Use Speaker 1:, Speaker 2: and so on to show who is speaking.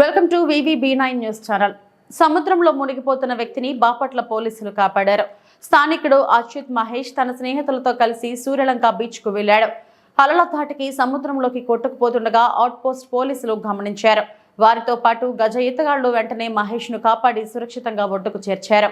Speaker 1: Welcome to VV nine news channel. సముద్రంలో మునిగిపోతున్న వ్యక్తిని బాపట్ల పోలీసులు కాపాడారు. స్థానికుడు అచ్యుత్ మహేష్ తన స్నేహితులతో కలిసి సూర్యలంక బీచ్కు వెళ్ళాడు అలల ధాటికి సముద్రంలోకి కొట్టుకుపోతుండగా అవుట్ పోస్ట్ పోలీసులు గమనించారు. వారితో పాటు గజ ఈతగాళ్ళు వెంటనే మహేష్ను కాపాడి సురక్షితంగా ఒడ్డుకు చేర్చారు.